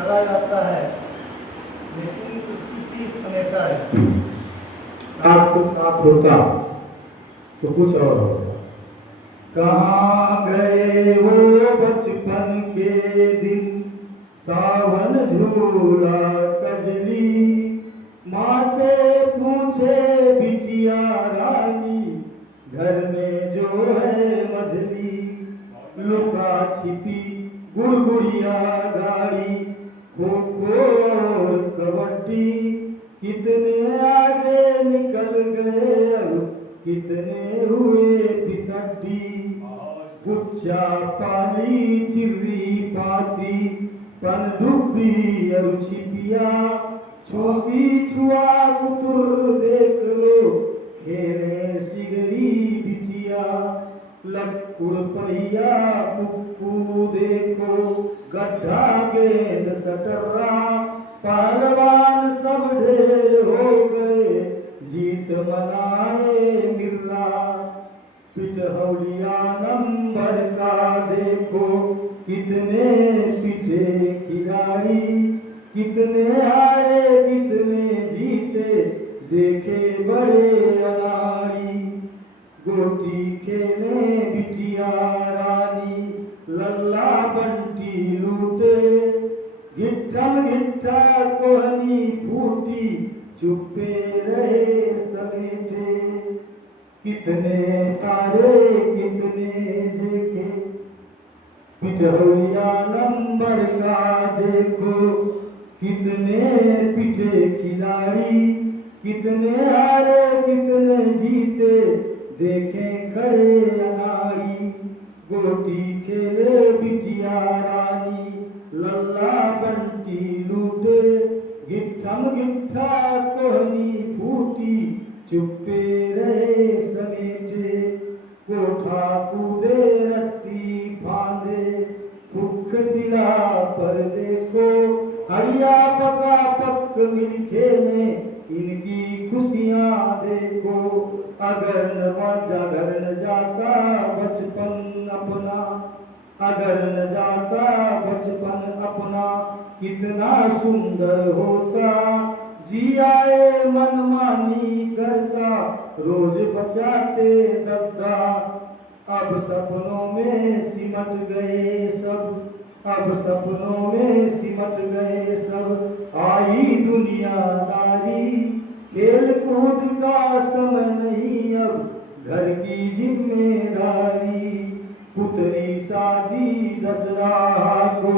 चला जाता है, लेकिन उसकी चीज हमेशा है। काश कुछ साथ होता तो कुछ और होता। कहाँ गए वो बचपन के दिन, सावन झूला कजली, माँ से पूछे बिटिया रानी, घर में जो है मछली, लुका छिपी गुड़गुड़िया गाड़ी, खो खो और कबड्डी, कितने आगे निकल गए अब कितने हुए फिसड्डी, गुच्चा पाली चिर्री पाती, पनडुब्बी और छिपिया, छोकी छुआ कुतुर देख लो, खेले सिगरी बिटिया, लक्कुड़ पहिया कुक्कू देखो, गड्ढा गेंद सटर्रा, पहलवान सब ढेर हो गए, जीत मनाए मिर्रा, पिटहौलिया नंबर का देखो, कितने पिटे खिलाड़ी, कितने हारे कितने जीते, देखे बड़े अनाड़ी, गोटी खेले बिटिया रानी, लल्ला बंटी लूटे, गिट्ठम गिट्ठा कोहनी फूटी, चुप्पे रहे समेटे, कितने तारे कितने जेके, पिटहौलिया नंबर का देखो, कितने पिटे खिलाड़ी, कितने हारे कितने जीते, देखें खड़े अनाड़ी, गोटी खेले बिटिया रानी, लल्ला बंटी लूटे, गिट्ठम गिट्ठा कोहनी फूटी, चुप्पे रहे समेटे, कोठा कूदे रस्सी फांदे, फुक सिला पर देखो, हड़िया पका पक मिल खेले, इनकी खुशियां देखो, अगर न जाता बचपन अपना, अगर न जाता बचपन अपना, कितना सुंदर होता, जियाए मनमानी करता, रोज बचाते दद्दा, अब सपनों में सिमट गए सब, अब सपनों में सिमट गए सब, आई दुनियादारी, खेल कूद का समय नहीं अब, घर की जिम्मेदारी, पुतरी शादी दसरा को,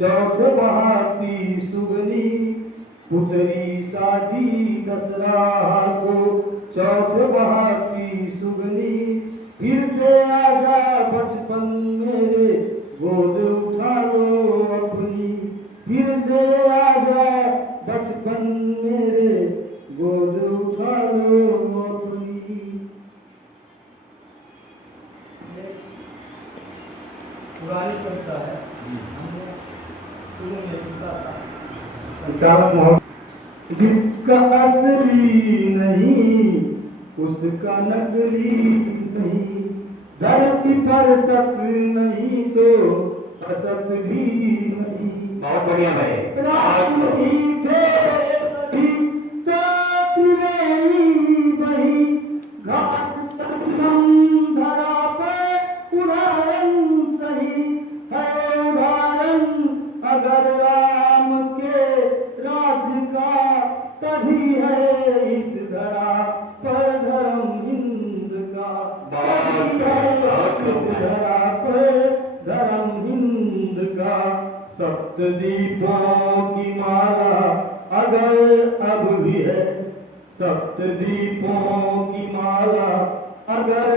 चौथ बहाती सुगनी, पुतरी शादी दसरा को, चौथ बहाती सुगनी, फिर से आजा बचपन मेरे, गोद उठा लो अपनी, फिर से आजा बचपन मेरे, गोद उठा लो अपनी। पुरानी कविता है, हमने शुरू में लिखा था। जिसका असली नहीं उसका नकली नहीं, धरती पर सत नहीं तो असत भी नहीं। बहुत बढ़िया भाई। राम ही थे तभी तो त्रिवेणी बही, घाट संगम धरा पर उदाहरण सही है उदाहरण, अगर राम के राज का तभी है इस धरा पर धर्म हिंद का, तभी है इस धरा पर धर्म हिंद का। सप्तद्वीपों की माला अगर अब भी है, सप्तद्वीपों की माला अगर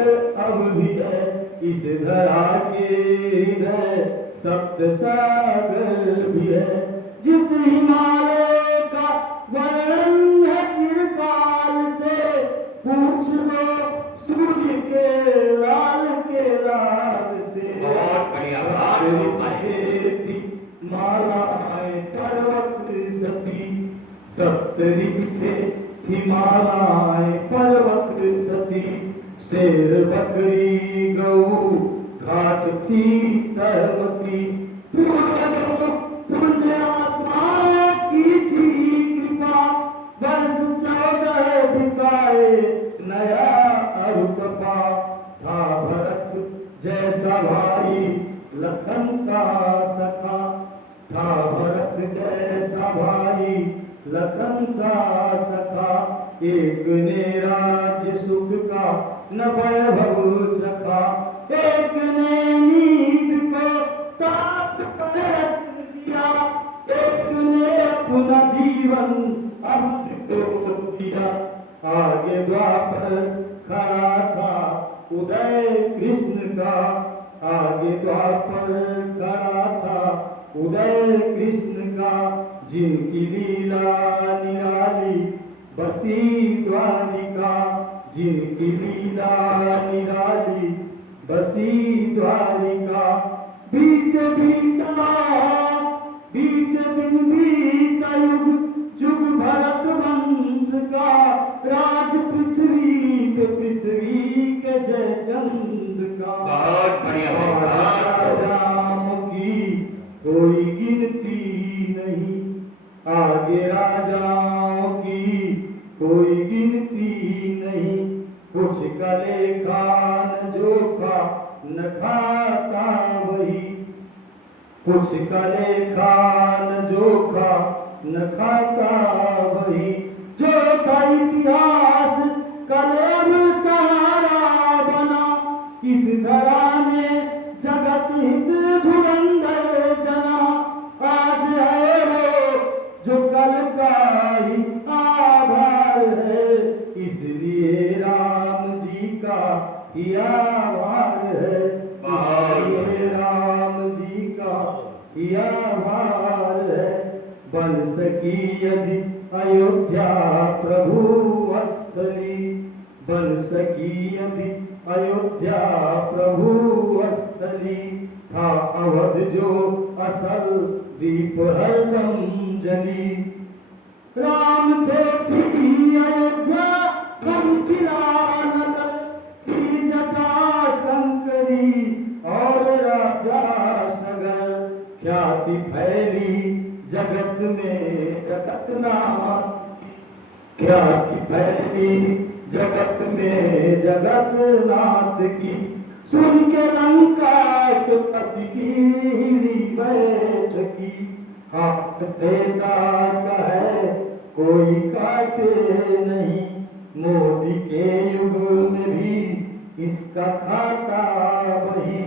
अब भी है, इस धरा के हृदय सप्त सागर भी है। जिस हिमालय का वर्णन है चिरकाल से, पूछ लो सूर्य के लाल से। बहुत बढ़िया। मालाएं पर्वत सती, सप्तऋषि थे हिमालय पर्वत सती, शेर बकरी गऊ घाट थी सहमती, पुण्यात्मा एक ने राज्य सुख का न वैभव चखा, एक ने नींद को ताक पर रख दिया, एक ने अपना जीवन अवध को दिया। आगे द्वापर खड़ा था उदय कृष्ण का, आगे द्वापर खड़ा था उदय कृष्ण का, जिनकी लीला निराली बसी द्वारिका, जिनकी लीला निराली बसी द्वारिका। बीत बीता बीत दिन बीता युग जुग भरत वंश का, राज पृथ्वी पे पृथ्वी के जय चंद का। बहुत बढ़िया भाई, बहुत राजाओं की कोई गिनती नहीं, आगे राजाओं की कोई गिनती नहीं। कुछ का लेखा न जोखा न खाता वही, कुछ का लेखा न जोखा न खाता वही। जो था इतिहास कलम सहारा बना, इस धरा में जगत हित धुरंधर जना। आज है वो जो कल का ही आधार है, इसलिए राम जी का ही आभार है, इसलिए राम जी का ही आभार है। बन सकी यदि अयोध्या प्रभु स्थली, बन सकी यदि अयोध्या प्रभु स्थली। था अवध जो असल दीप हरदम जली, राम थे थी अयोध्या हम खिला नगर, थी जटा शंकरी और राजा सगर। ख्याति फैली जगत में जगतनाथ, ख्याति फैली जगत में जगतनाथ की। सुन के लंका के पति की बैठकी, हाथ देता का है कोई काटे नहीं। मोदी के युग में भी इसका खाता वही,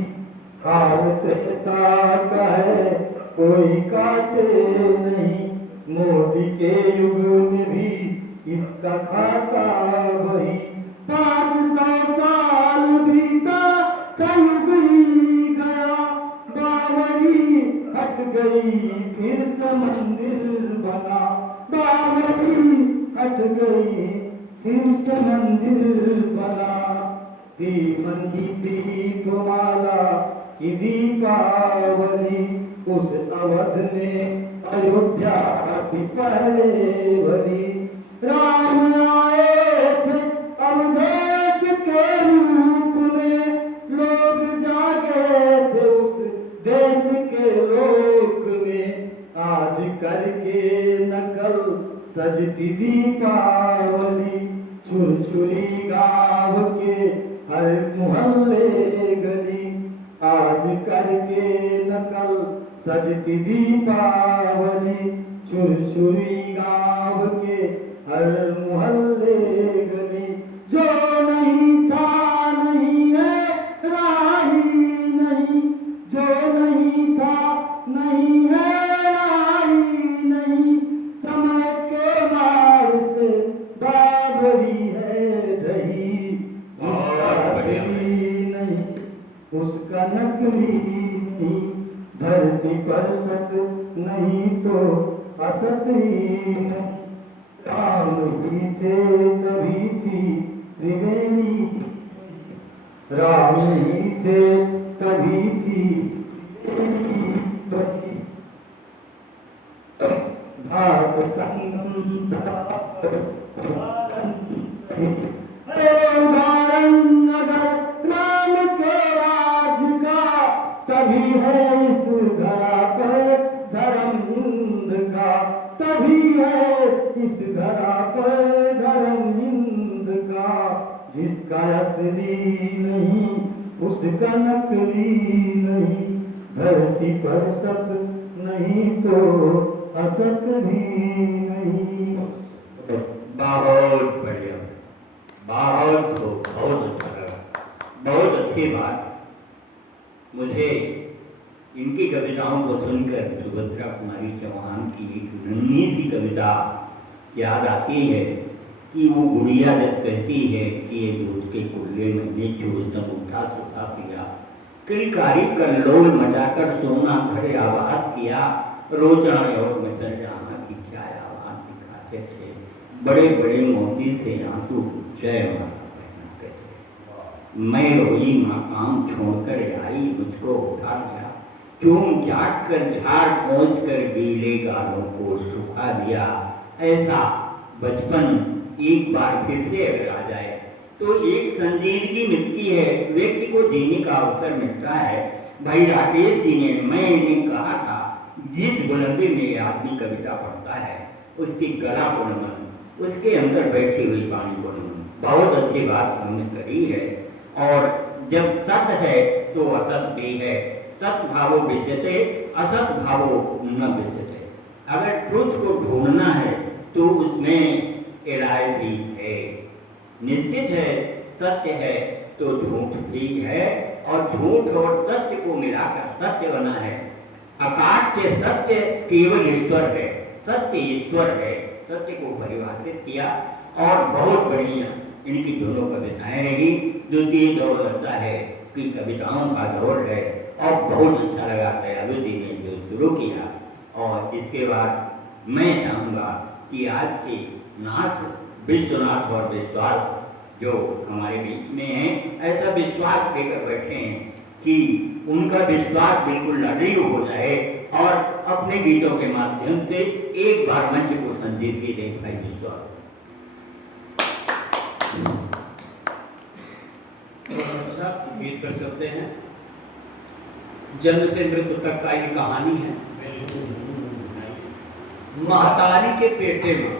हाथ देता का है कोई काटे नहीं। मोदी के युग में भी इसका खाता वही। 500 साल बीता युग ही गया, बावरी हट गई फिर से मंदिर बना, बावरी हट गई फिर से मंदिर बना। मन की दीपमाला की दीपावली, उस अवध में अयोध्या की पहले भरी। राम आए थे अवधेश के रूप में, लोग जागे थे उस देश के लोक में। आज करके नकल सजती दीपावली, छुरछुरी गाँव के हर मोहल्ले गली। आज करके नकल सजती दीपावली, छुरछुरी गाँव के हर मोहल्ले गली। जो नहीं था नहीं है राही नहीं, जो नहीं था नहीं है राही नहीं। समय के मार से बाबरी है ढही, जिसका असली नहीं उसका नकली नहीं। धरती पर सत नहीं तो असत ही नहीं। राम ही थे तभी थी त्रिवेणी, राम ही थे तभी थी त्रिवेणी। भाग संगम उदाहरण अगर राम के राज का, तभी है इस धरा पर धर्म हिंद का, तभी है इस धरा पर धर्म हिंद का। जिसका असली नहीं उसका नकली नहीं, धरती पर सत नहीं तो असत भी नहीं। बहुत बढ़िया, बहुत अच्छा लगा, बहुत अच्छी बात। मुझे इनकी कविताओं को सुनकर सुभद्रा कुमारी चौहान की एक नन्ही सी कविता याद आती है कि वो गुड़िया जब कहती है कि ये दूध के कुल्ले मैंने चोर तब उठा सुखा पिया, किलकारी कर लोल मचाकर सोना घर आबाद किया, रोजा और मचल जाना की क्या आवाज दिखाते थे, बड़े बड़े मोती से आंसू जय माता पहनाते थे। मैं रोई मकाम छोड़कर आई, मुझको उठा लिया, चूम चाट कर झाड़ पहुँच कर गीले गालों को सुखा दिया। ऐसा बचपन एक बार फिर से अगर आ जाए तो एक संजीदगी मिलती है, व्यक्ति को जीने का अवसर मिलता है। भाई राकेश जी ने, मैंने कहा था, जिस बुलंदी में ये आदमी कविता पढ़ता है उसकी गला को नमन, उसके अंदर बैठी हुई वाणी को नमन। बहुत अच्छी बात हमने करी है। और जब सत है तो असत भी है, सत भावो विद्यते असत भावो न विद्यते। अगर ट्रुथ को ढूंढना है तो उसमें एराय भी है, निश्चित है, सत्य है तो झूठ भी है, और झूठ और सत्य को मिलाकर सत्य बना है। आकाश से सत्य केवल ईश्वर है, सत्य ईश्वर है, सत्य को परिभाषित किया। और बहुत बढ़िया इनकी दोनों कविताएं रही। द्वितीय दौर लगता है कि कविताओं का दौर है, और बहुत अच्छा लगा दयालु जी ने जो शुरू किया। और इसके बाद मैं चाहूँगा कि आज के नाथ विश्वनाथ और विश्वास जो हमारे बीच में है, ऐसा विश्वास लेकर बैठे हैं कि उनका विश्वास बिल्कुल अदृढ़ हो जाए और अपने गीतों के माध्यम से एक बार मंच को संजीदगी दे भाई विश्वास। अच्छा गीत कर सकते हैं। जन्म से मृत्यु तक का ये कहानी है। महतारी के पेटे में